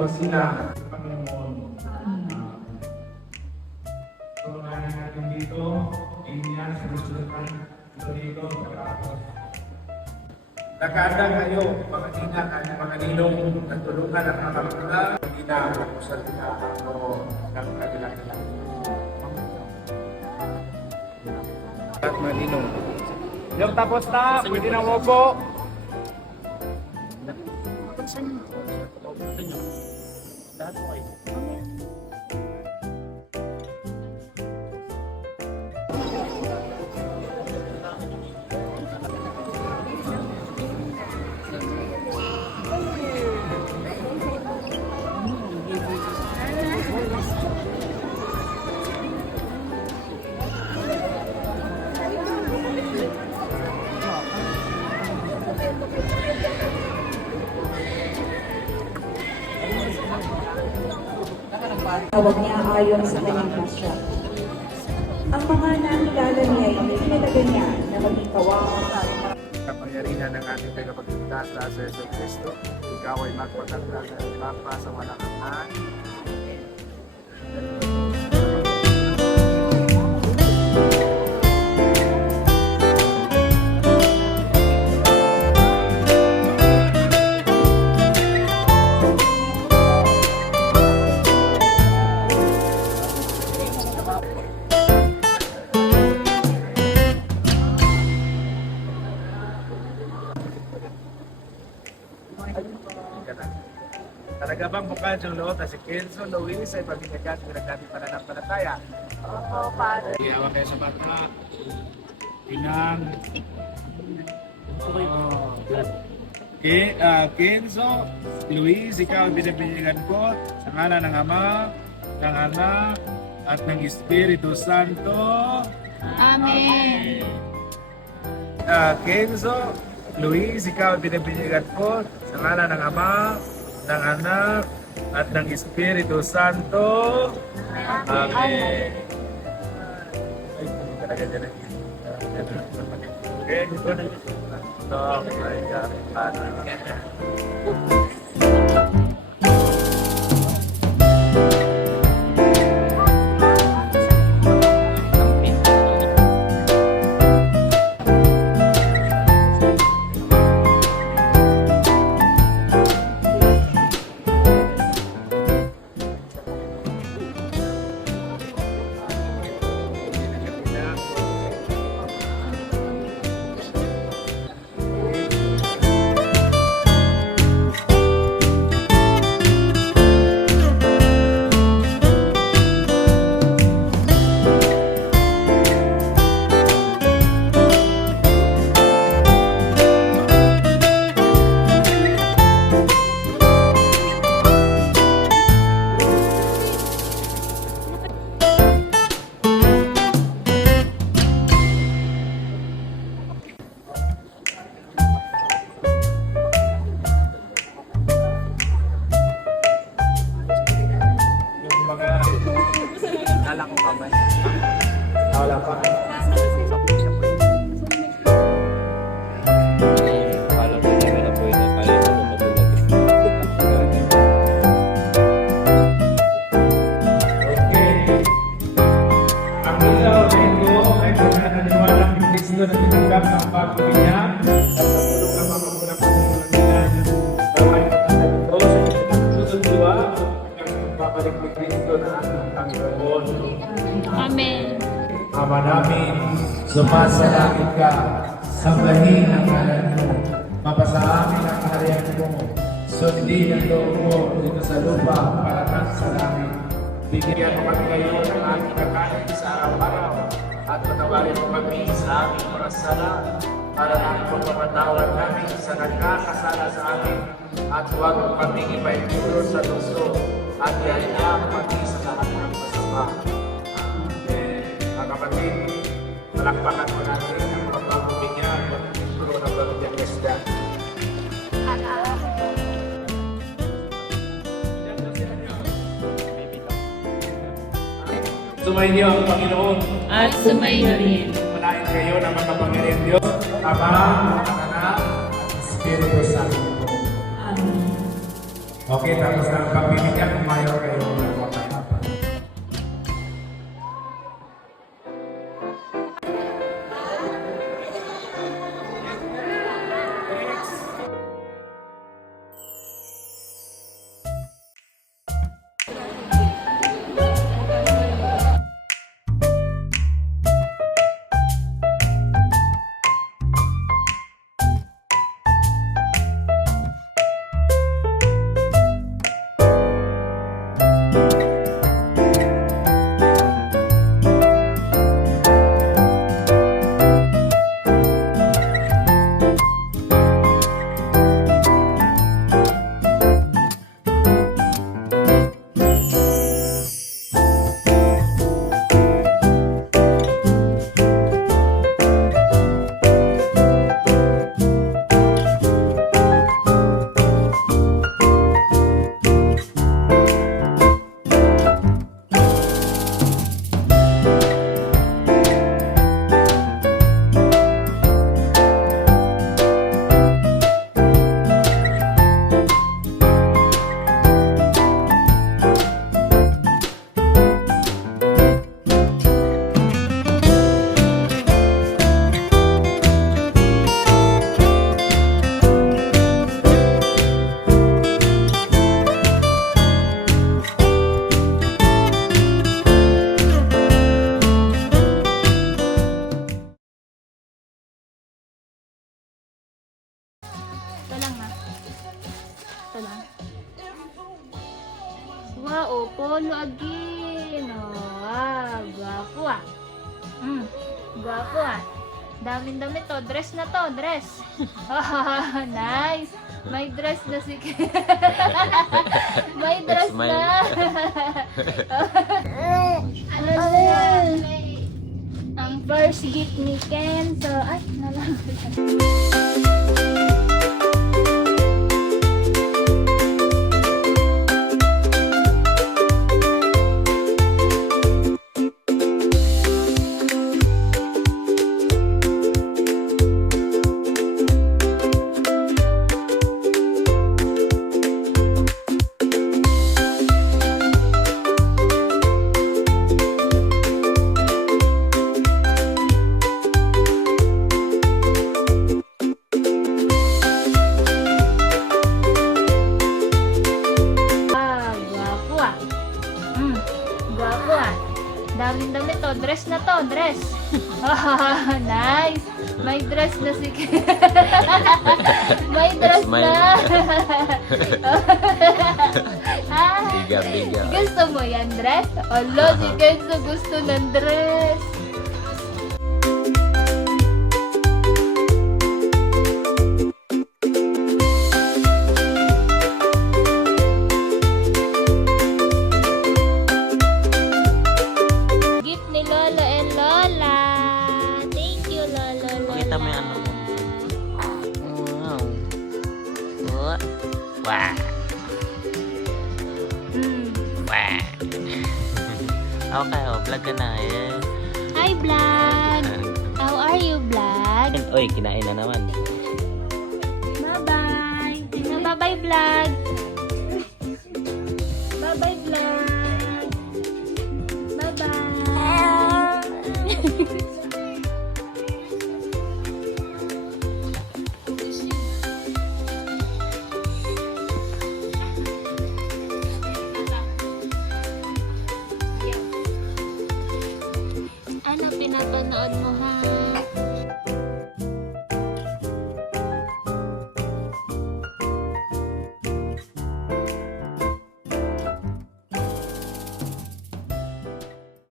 mo sila, Panginoon. So, natin dito, iniyan sa gustuhan dito, nakaandang kayo, mga ina, mga ninong, nagtulungan ang mga kapatid, hindi na ako sa tina o ng kabilang nila. At mga ninong. Yung tapos na, pwede na upo. Tawag niya ayon sa kanyang pasya. Ang mga nakilala niya ay pinatagan niya na maging kawawa sa Kapangyarihan ng ating tagapagligtas sa Yesu Cristo, ikaw ay magpagkakla sa Papa sa walang hanggan. Talaga bang bukal yung loob na si Kenzo Luis ay pagkakagat pinagdating pananampalataya? Opo, Padre. Iyawa kayo sa bata. Inang. Kenzo Luis, ikaw ang binibigyan ko sa ngalan ng Ama, ng Anak, at ng Espiritu Santo. Amen. Kenzo Luis, ikaw ang binibigyan ko sa ngalan ng Ama, ng Anak, at ng Espiritu Santo. Amen. Ay, talaga dyan eh. Okay, good. So, my God. Wala pa. Ang ilaw na ito ay pagkakaniwala ng Kristo na tinanggap ng bago niya at sa tulong ng mga mula po ng mga Taway ito sa susundiwa ang pagbabalik ni Kristo na ating Panginoon. Amen. Ama namin, sumasalangit ka, sambahin ang ngalan mo, mapasa amin ang kaharian mo, sundin ang loob mo dito sa lupa para sa langit. Bigyan mo kami ngayon ng aming kakain sa araw-araw at patawarin mo kami sa aming mga sala para namin pagpapatawad namin sa nagkakasala sa amin at huwag mo kami ipaituro sa gusto at yaya kami sa lahat ng masama. Mga kapatid, palakpakan mo natin ang mga bagong bigyan at puro ng bagong kesda. Sumainyo ang Panginoon At sumainyo rin. Manahin kayo ng makapangyarihan Diyos, Ama, Anak, at Espiritu Santo. Amen. Okay, tapos na ang pagpili niya, kumayaw kayo ng mga kapal. Ito lang ha. Ito lang. Wow, polo again. Oh, wow, gwapo ah. Gwapo ah. Dami to. Dress na to, dress. Oh, nice. May dress na si May dress na. Ano na? Ang first gift ni Ken. So, ay, nalang. Gwapo ah. Dami to. Dress na to, dress. Oh, nice. May dress na si May dress na. Ah, Biga. gusto mo yan, dress? Ala, si Kenzo gusto ng dress. Gift ni Lolo and Lola. Thank you, Lolo, Lola. Kita mo yung ano mo. Wow. Oh. Wow. Wow. Okay, vlog ka na eh. Hi, vlog. How are you, vlog? Oy, kinain na naman. Bye-bye. Bye-bye, vlog. Bye-bye, vlog. Bye-bye. Ano pinapanood mo?